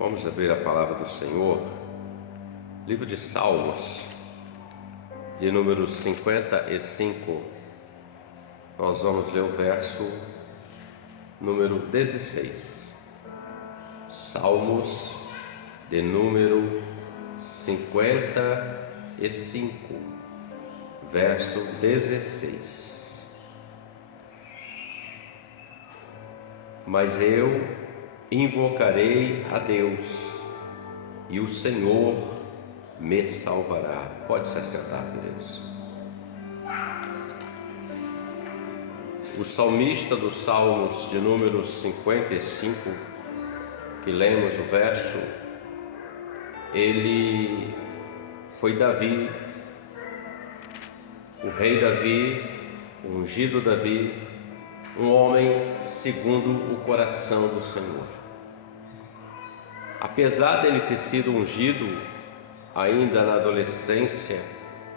Vamos abrir a palavra do Senhor, livro de Salmos, de número 55. Nós vamos ler o verso número 16. Salmos de número 55, verso 16. Mas eu invocarei a Deus, e o Senhor me salvará. Pode se assentar, queridos. O salmista dos Salmos de número 55, que lemos o verso, ele foi Davi, o rei Davi, o ungido Davi, um homem segundo o coração do Senhor. Apesar dele ter sido ungido ainda na adolescência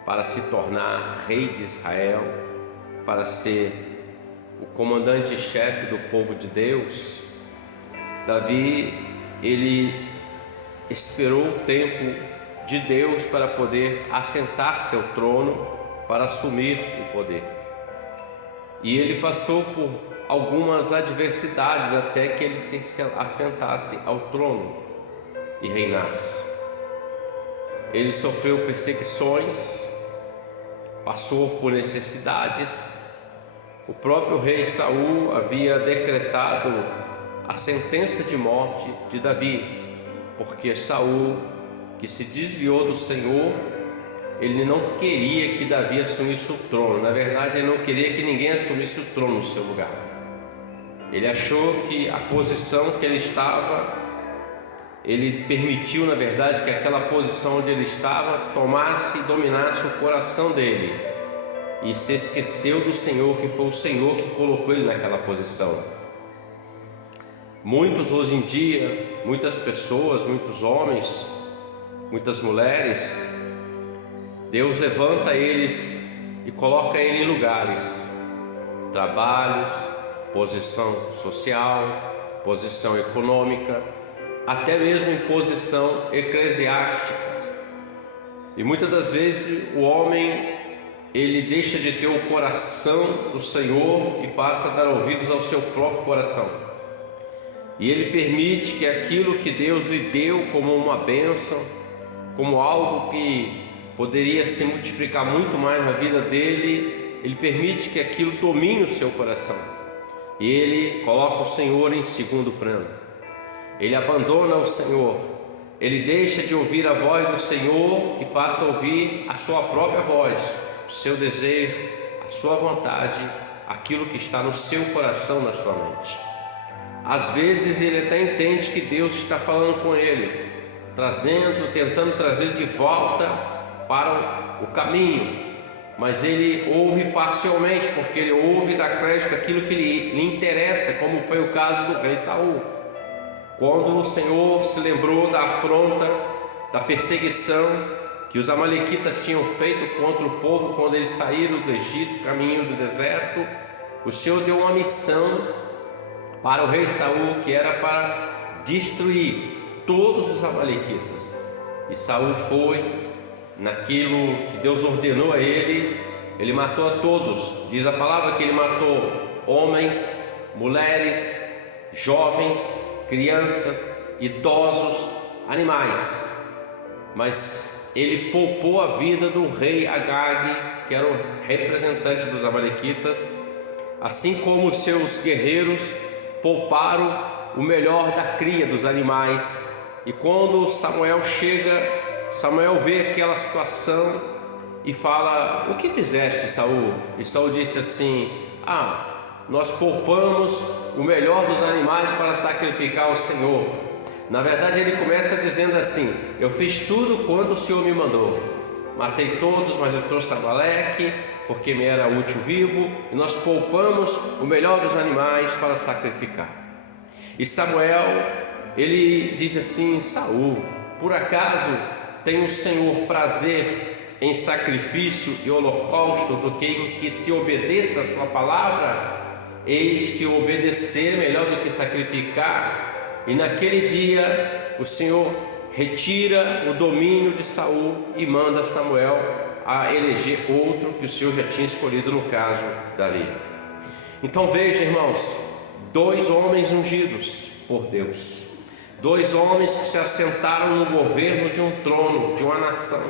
para se tornar rei de Israel, para ser o comandante-chefe do povo de Deus, Davi, ele esperou o tempo de Deus para poder assentar seu trono, para assumir o poder. E ele passou por algumas adversidades até que ele se assentasse ao trono e reinasse. Ele sofreu perseguições, passou por necessidades. O próprio rei Saul havia decretado a sentença de morte de Davi, porque Saul, que se desviou do Senhor, ele não queria que Davi assumisse o trono. Na verdade, ele não queria que ninguém assumisse o trono no seu lugar. Ele achou que a posição que ele estava, ele permitiu, na verdade, que aquela posição onde ele estava tomasse e dominasse o coração dele, e se esqueceu do Senhor, que foi o Senhor que colocou ele naquela posição. Muitos hoje em dia, muitas pessoas, muitos homens, muitas mulheres, Deus levanta eles e coloca eles em lugares, trabalhos, posição social, posição econômica, até mesmo em posição eclesiástica. E muitas das vezes o homem, ele deixa de ter o coração do Senhor e passa a dar ouvidos ao seu próprio coração. E ele permite que aquilo que Deus lhe deu como uma bênção, como algo que poderia se multiplicar muito mais na vida dele, ele permite que aquilo domine o seu coração. E ele coloca o Senhor em segundo plano. Ele abandona o Senhor, ele deixa de ouvir a voz do Senhor e passa a ouvir a sua própria voz, o seu desejo, a sua vontade, aquilo que está no seu coração, na sua mente. Às vezes ele até entende que Deus está falando com ele, tentando trazer de volta para o caminho, mas ele ouve parcialmente, porque ele ouve da crédito aquilo que lhe interessa, como foi o caso do rei Saul. Quando o Senhor se lembrou da afronta, da perseguição que os amalequitas tinham feito contra o povo quando eles saíram do Egito, caminho do deserto, o Senhor deu uma missão para o rei Saul, que era para destruir todos os amalequitas. E Saul foi naquilo que Deus ordenou a ele, ele matou a todos. Diz a palavra que ele matou homens, mulheres, jovens, crianças, idosos, animais, mas ele poupou a vida do rei Agag, que era o representante dos amalequitas, assim como os seus guerreiros pouparam o melhor da cria dos animais. E quando Samuel chega, Samuel vê aquela situação e fala: o que fizeste, Saul? E Saul disse assim: nós poupamos o melhor dos animais para sacrificar ao Senhor. Na verdade, ele começa dizendo assim: eu fiz tudo quanto o Senhor me mandou. Matei todos, mas eu trouxe Amaleque, porque me era útil vivo, e nós poupamos o melhor dos animais para sacrificar. E Samuel, ele diz assim: Saul, por acaso tem o Senhor prazer em sacrifício e holocausto do que em que se obedeça a sua palavra? Eis que obedecer é melhor do que sacrificar, E naquele dia o Senhor retira o domínio de Saul e manda Samuel a eleger outro que o Senhor já tinha escolhido, no caso, Davi. Então veja, irmãos, 2 homens ungidos por Deus, 2 homens que se assentaram no governo de um trono, de uma nação,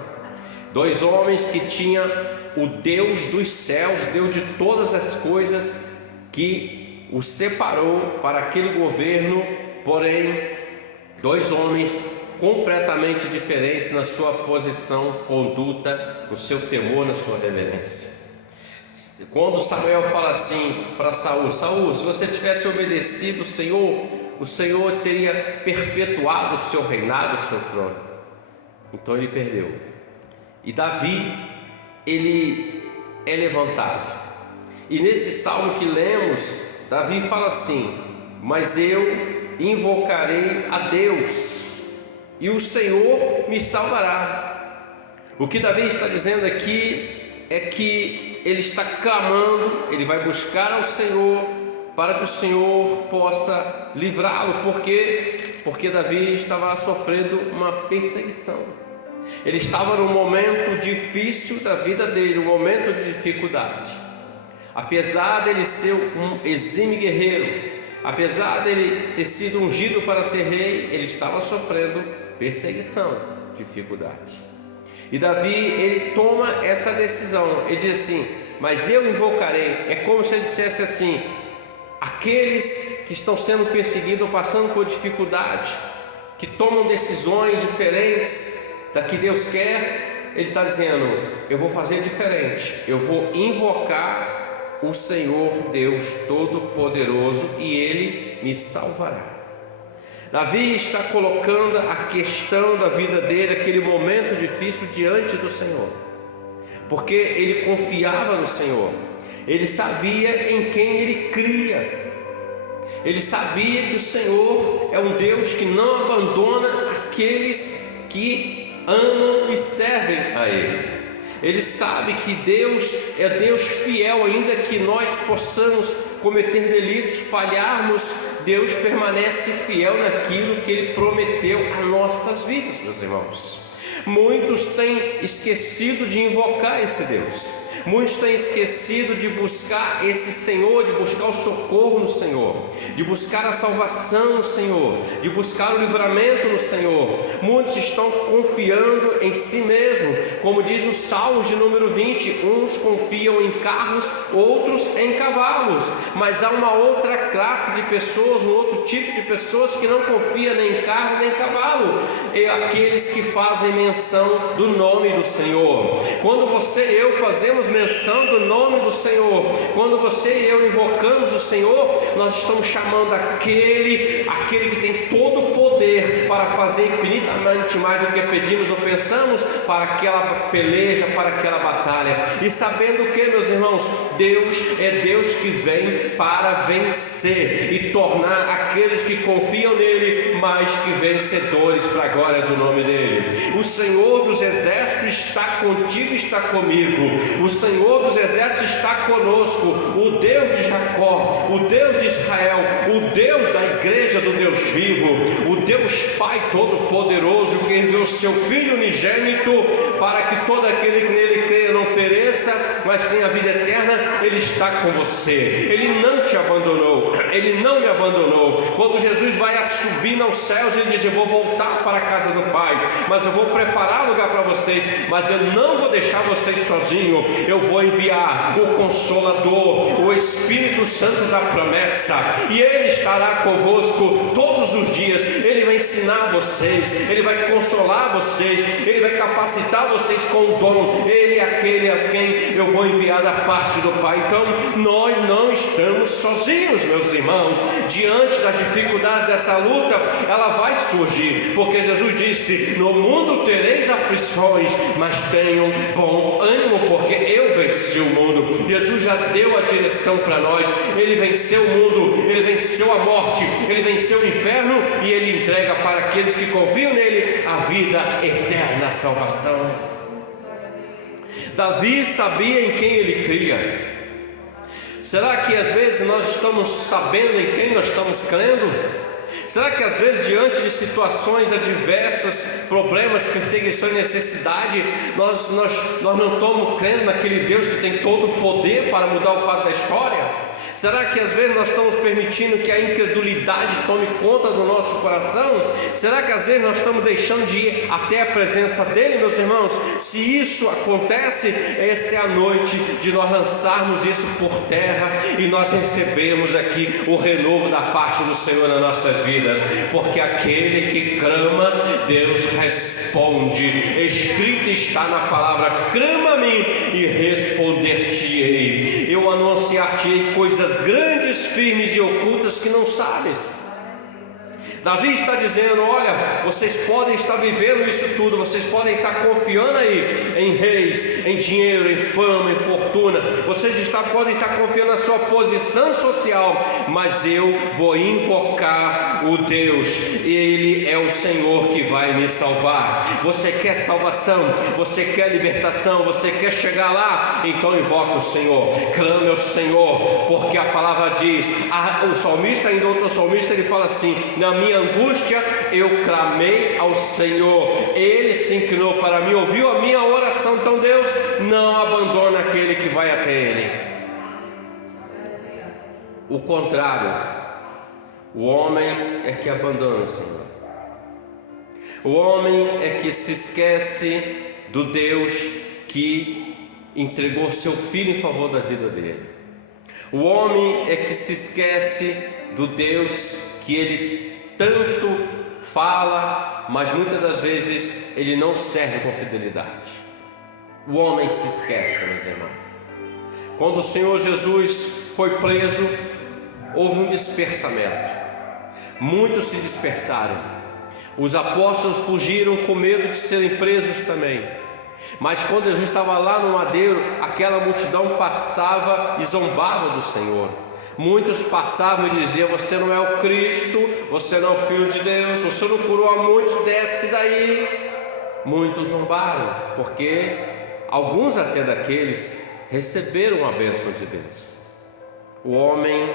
2 homens que tinham o Deus dos céus, Deus de todas as coisas, que os separou para aquele governo, porém 2 homens completamente diferentes na sua posição, conduta, no seu temor, na sua reverência. Quando Samuel fala assim para Saul: Saul, se você tivesse obedecido o Senhor teria perpetuado o seu reinado, o seu trono. Então ele perdeu. E Davi, ele é levantado. E nesse salmo que lemos, Davi fala assim: mas eu invocarei a Deus, e o Senhor me salvará. O que Davi está dizendo aqui é que ele está clamando, ele vai buscar ao Senhor para que o Senhor possa livrá-lo. Porque Davi estava sofrendo uma perseguição. Ele estava num momento difícil da vida dele, um momento de dificuldade. Apesar dele ser um exímio guerreiro, apesar dele ter sido ungido para ser rei, ele estava sofrendo perseguição, dificuldade. E Davi, ele toma essa decisão. Ele diz assim: mas eu invocarei. É como se ele dissesse assim: aqueles que estão sendo perseguidos, passando por dificuldade, que tomam decisões diferentes da que Deus quer, ele está dizendo: eu vou fazer diferente, eu vou invocar o Senhor Deus Todo-Poderoso e Ele me salvará. Davi está colocando a questão da vida dele, aquele momento difícil, diante do Senhor, porque ele confiava no Senhor, ele sabia em quem ele cria, ele sabia que o Senhor é um Deus que não abandona aqueles que amam e servem a Ele. Ele sabe que Deus é Deus fiel, ainda que nós possamos cometer delitos, falharmos, Deus permanece fiel naquilo que Ele prometeu a nossas vidas, meus irmãos. Muitos têm esquecido de invocar esse Deus. Muitos têm esquecido de buscar esse Senhor, de buscar o socorro no Senhor, de buscar a salvação no Senhor, de buscar o livramento no Senhor. Muitos estão confiando em si mesmo, como diz o Salmo de número 20: uns confiam em carros, outros em cavalos. Mas há uma outra classe de pessoas, um outro tipo de pessoas que não confia nem em carro nem em cavalo, é aqueles que fazem menção do nome do Senhor. Quando você e eu fazemos menção do nome do Senhor, quando você e eu invocamos o Senhor, nós estamos chamando aquele que tem todo o poder para fazer infinitamente mais do que pedimos ou pensamos, para aquela peleja, para aquela batalha. E sabendo que, meus irmãos, Deus é Deus que vem para vencer e tornar aqueles que confiam nele mais que vencedores, para a glória do nome dele. O Senhor dos exércitos está contigo, está comigo. O Senhor dos exércitos está conosco, o Deus de Jacó, o Deus de Israel, o Deus da igreja do Deus vivo, o Deus Pai Todo-Poderoso, que enviou o seu Filho unigênito para que todo aquele que nele creia não pereça, mas tenha a vida eterna. Ele está com você, Ele não te abandonou, Ele não me abandonou. Quando Jesus vai subir aos céus, Ele diz: eu vou voltar para a casa do Pai, mas eu vou preparar lugar para vocês, mas eu não vou deixar vocês sozinhos. Eu vou enviar o Consolador, o Espírito Santo da promessa, e Ele estará convosco todos os dias. Ele vai ensinar vocês, Ele vai consolar vocês, Ele vai capacitar vocês com o dom. Ele é aquele a quem eu vou enviar da parte do Pai. Então nós não estamos sozinhos, meus irmãos. Diante da dificuldade dessa luta, ela vai surgir, porque Jesus disse: no mundo tereis aflições, mas tenham bom ânimo, porque eu venci o mundo. Jesus já deu a direção para nós. Ele venceu o mundo, Ele venceu a morte, Ele venceu o inferno, e Ele entrega para aqueles que confiam nele a vida eterna, a salvação. Davi sabia em quem ele cria. Será que às vezes nós estamos sabendo em quem nós estamos crendo? Será que às vezes, diante de situações adversas, problemas, perseguição e necessidade, nós não estamos crendo naquele Deus que tem todo o poder para mudar o quadro da história? Será que às vezes nós estamos permitindo que a incredulidade tome conta do nosso coração? Será que às vezes nós estamos deixando de ir até a presença dele, meus irmãos? Se isso acontece, esta é a noite de nós lançarmos isso por terra e nós recebermos aqui o renovo da parte do Senhor nas nossas vidas, porque aquele que clama, Deus responde. Escrito está na palavra: clama a mim e responder-te-ei. Eu anunciar-te-ei coisas grandes, firmes e ocultas que não sabes. Davi está dizendo: olha, vocês podem estar vivendo isso tudo, vocês podem estar confiando aí em reis, em dinheiro, em fama, em fortuna, vocês podem estar confiando na sua posição social, mas eu vou invocar o Deus, Ele é o Senhor que vai me salvar. Você quer salvação? Você quer libertação? Você quer chegar lá? Então invoca o Senhor, clame ao Senhor, porque a palavra diz, o salmista, ainda outro salmista, ele fala assim: na minha angústia eu clamei ao Senhor, Ele se inclinou para mim, ouviu a minha oração. Então Deus não abandona aquele que vai até Ele. O contrário, o homem é que abandona o Senhor. O homem é que se esquece do Deus que entregou seu filho em favor da vida dele. O homem é que se esquece do Deus que ele tanto fala, mas muitas das vezes ele não serve com fidelidade. O homem se esquece, meus irmãos. Quando o Senhor Jesus foi preso, houve um dispersamento. Muitos se dispersaram. Os apóstolos fugiram com medo de serem presos também. Mas quando Jesus estava lá no madeiro, aquela multidão passava e zombava do Senhor. Muitos passavam e diziam: você não é o Cristo, você não é o Filho de Deus, você não curou a muitos, desce daí. Muitos zombaram, porque alguns até daqueles receberam a bênção de Deus. O homem,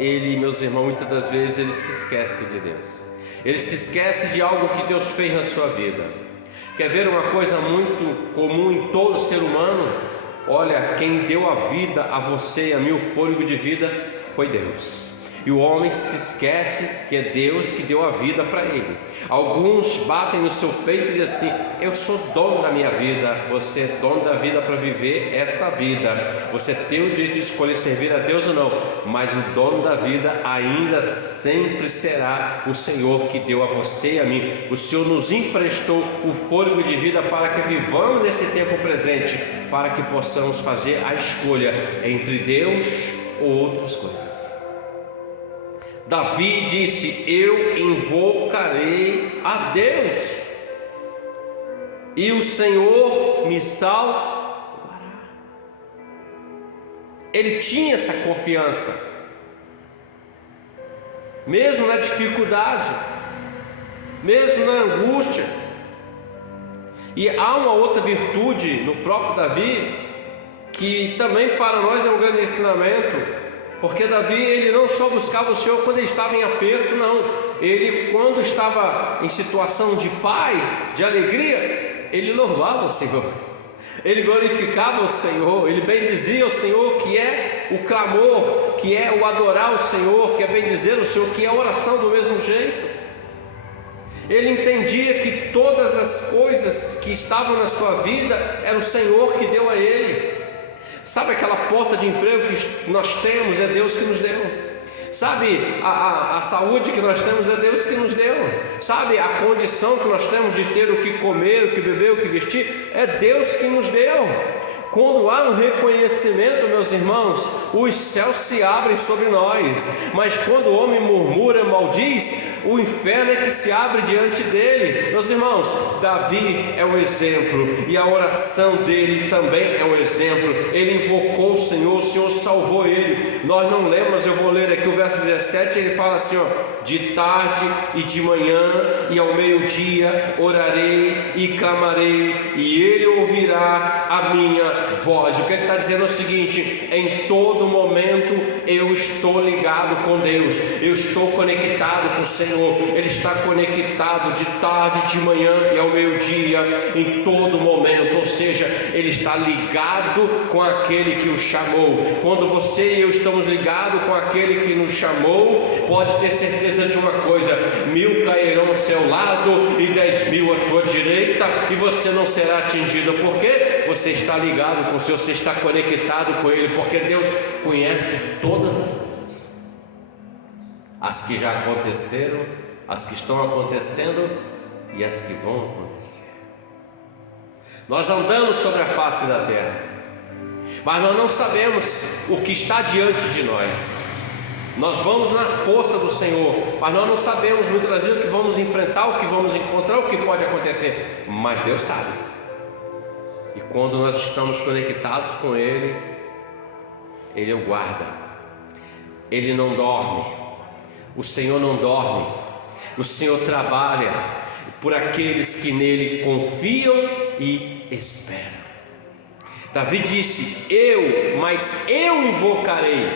ele, meus irmãos, muitas das vezes ele se esquece de Deus. Ele se esquece de algo que Deus fez na sua vida. Quer ver uma coisa muito comum em todo ser humano? Olha, quem deu a vida a você e a mim, o fôlego de vida, foi Deus. E o homem se esquece que é Deus que deu a vida para ele. Alguns batem no seu peito e dizem assim: eu sou dono da minha vida. Você é dono da vida para viver essa vida. Você tem o direito de escolher servir a Deus ou não, mas o dono da vida ainda sempre será o Senhor que deu a você e a mim. O Senhor nos emprestou o fôlego de vida para que vivamos nesse tempo presente, para que possamos fazer a escolha entre Deus ou outras coisas. Davi disse: eu invocarei a Deus e o Senhor me salvará. Ele tinha essa confiança, mesmo na dificuldade, mesmo na angústia. E há uma outra virtude no próprio Davi, que também para nós é um grande ensinamento. Porque Davi, ele não só buscava o Senhor quando ele estava em aperto, não. Ele, quando estava em situação de paz, de alegria, ele louvava o Senhor. Ele glorificava o Senhor, ele bendizia o Senhor, que é o clamor, que é o adorar o Senhor, que é bendizer o Senhor, que é a oração do mesmo jeito. Ele entendia que todas as coisas que estavam na sua vida era o Senhor que deu a ele. Sabe aquela porta de emprego que nós temos, é Deus que nos deu. Sabe a saúde que nós temos, é Deus que nos deu. Sabe a condição que nós temos de ter o que comer, o que beber, o que vestir, é Deus que nos deu. Quando há um reconhecimento, meus irmãos, os céus se abrem sobre nós. Mas quando o homem murmura, maldiz, o inferno é que se abre diante dele. Meus irmãos, Davi é um exemplo, e a oração dele também é um exemplo. Ele invocou o Senhor salvou ele. Nós não lemos, eu vou ler aqui o verso 17, ele fala assim: de tarde e de manhã, e ao meio-dia orarei e clamarei, e Ele ouvirá a minha voz. O que ele está dizendo é o seguinte: em todo momento eu estou ligado com Deus, eu estou conectado com o Senhor. Ele está conectado de tarde, de manhã e ao meio-dia, em todo momento. Ou seja, Ele está ligado com aquele que o chamou. Quando você e eu estamos ligados com aquele que nos chamou, pode ter certeza de uma coisa: 1000 cairão ao seu lado e 10.000 à tua direita, e você não será atingido. Por quê? Você está ligado com o Senhor, você está conectado com Ele, porque Deus conhece todas as coisas, as que já aconteceram, as que estão acontecendo e as que vão acontecer. Nós andamos sobre a face da terra, mas nós não sabemos o que está diante de nós. Nós vamos na força do Senhor, mas nós não sabemos muitas vezes o que vamos enfrentar, o que vamos encontrar, o que pode acontecer, mas Deus sabe. E quando nós estamos conectados com Ele, Ele o guarda. Ele não dorme. O Senhor não dorme. O Senhor trabalha por aqueles que nele confiam e esperam. Davi disse: mas eu invocarei.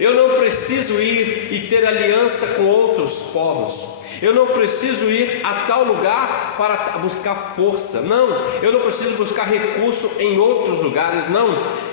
Eu não preciso ir e ter aliança com outros povos. Eu não preciso ir a tal lugar para buscar força. Não, eu não preciso buscar recurso em outros lugares. Não,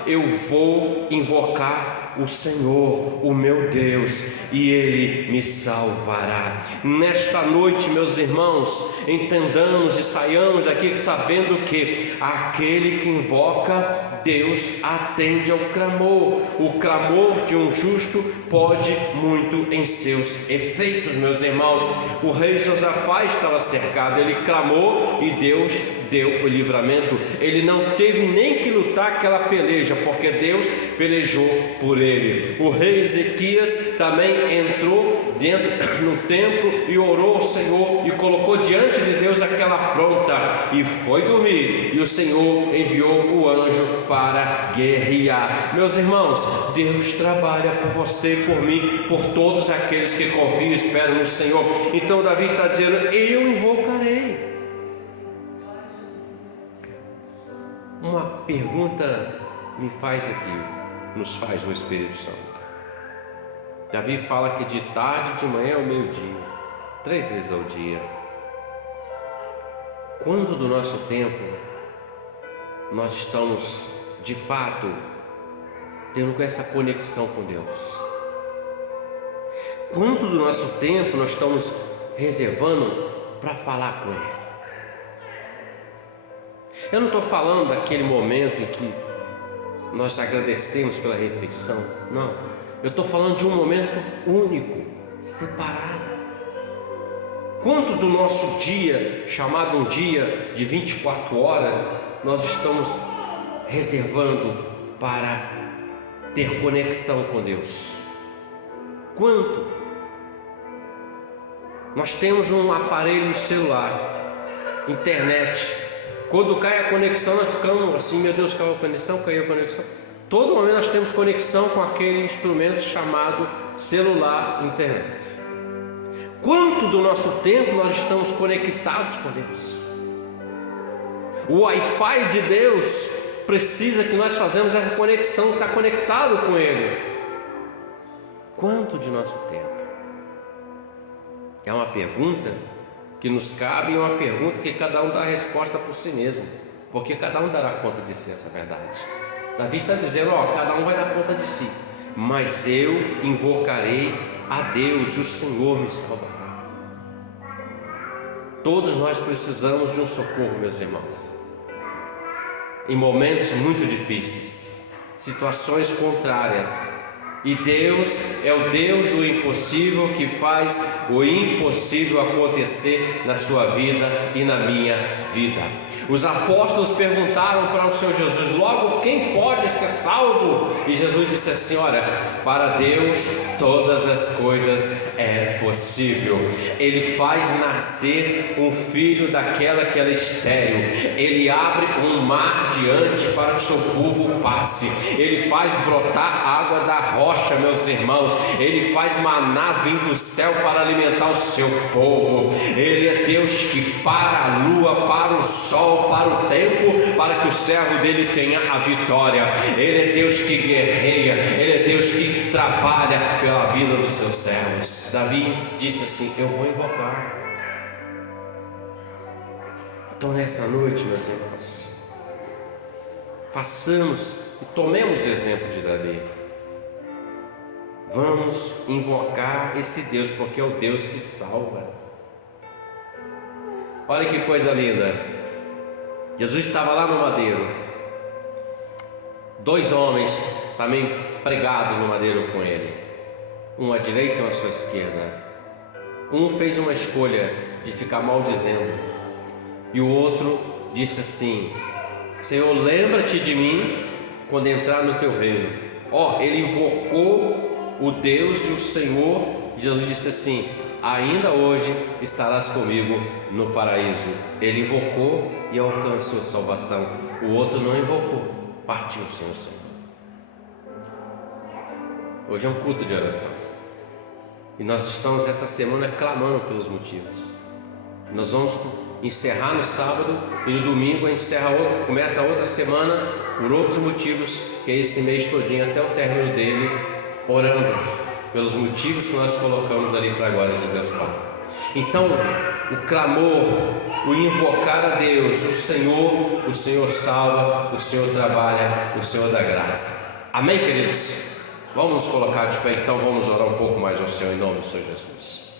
eu vou invocar o Senhor, o meu Deus, e Ele me salvará. Nesta noite, meus irmãos, entendamos e saiamos daqui sabendo que aquele que invoca Deus atende ao clamor. O clamor de um justo pode muito em seus efeitos, meus irmãos. O rei Josafá estava cercado, ele clamou e Deus deu o livramento. Ele não teve nem que lutar aquela peleja, porque Deus pelejou por ele. O rei Ezequias também entrou dentro no templo e orou ao Senhor e colocou diante de Deus aquela afronta e foi dormir, e o Senhor enviou o anjo para guerrear. Meus irmãos, Deus trabalha por você, por mim, por todos aqueles que confiam e esperam no Senhor. Então Davi está dizendo: eu invocarei. Uma pergunta nos faz o Espírito Santo. Davi fala que de tarde, de manhã ao meio-dia, 3 vezes ao dia. Quando do nosso tempo nós estamos de fato tendo essa conexão com Deus? Quanto do nosso tempo nós estamos reservando para falar com Ele? Eu não estou falando daquele momento em que nós agradecemos pela refeição, não. Eu estou falando de um momento único, separado. Quanto do nosso dia, chamado um dia de 24 horas, nós estamos reservando para ter conexão com Deus? Quanto? Nós temos um aparelho celular, internet. Quando cai a conexão, nós ficamos assim: meu Deus, caiu a conexão. Todo momento nós temos conexão com aquele instrumento chamado celular, internet. Quanto do nosso tempo nós estamos conectados com Deus? O Wi-Fi de Deus precisa que nós façamos essa conexão, estar conectado com Ele. Quanto de nosso tempo? É uma pergunta que nos cabe, e uma pergunta que cada um dá a resposta por si mesmo, porque cada um dará conta de si, essa verdade. Davi está dizendo: cada um vai dar conta de si, mas eu invocarei a Deus, o Senhor me salvará. Todos nós precisamos de um socorro, meus irmãos, em momentos muito difíceis, situações contrárias. E Deus é o Deus do impossível, que faz o impossível acontecer na sua vida e na minha vida. Os apóstolos perguntaram para o Senhor Jesus: logo, quem pode ser salvo? E Jesus disse assim: olha, para Deus todas as coisas é possível. Ele faz nascer um filho daquela que era estéril. Ele abre um mar diante para que o seu povo passe. Ele faz brotar água da rocha rocha, meus irmãos. Ele faz maná vir do céu para alimentar o seu povo. Ele é Deus que para a lua, para o sol, para o tempo, para que o servo dele tenha a vitória. Ele é Deus que guerreia, ele é Deus que trabalha pela vida dos seus servos. Davi disse assim: eu vou invocar. Então nessa noite, meus irmãos, façamos e tomemos o exemplo de Davi. Vamos invocar esse Deus, porque é o Deus que salva. Olha que coisa linda. Jesus estava lá no madeiro, 2 homens também pregados no madeiro com ele, um à direita e um à sua esquerda. Um fez uma escolha de ficar maldizendo, e o outro disse assim: Senhor, lembra-te de mim quando entrar no teu reino. Ele invocou o Deus e o Senhor. Jesus disse assim: ainda hoje estarás comigo no paraíso. Ele invocou e alcançou salvação. O outro não invocou, partiu sem o Senhor. Hoje é um culto de oração, e nós estamos essa semana clamando pelos motivos. Nós vamos encerrar no sábado, e no domingo a gente começa a outra semana por outros motivos, que é esse mês todinho até o término dele, orando pelos motivos que nós colocamos ali para a glória de Deus Pai. Então, o clamor, o invocar a Deus, o Senhor salva, o Senhor trabalha, o Senhor dá graça. Amém, queridos? Vamos nos colocar de pé, então vamos orar um pouco mais ao Senhor em nome do Senhor Jesus.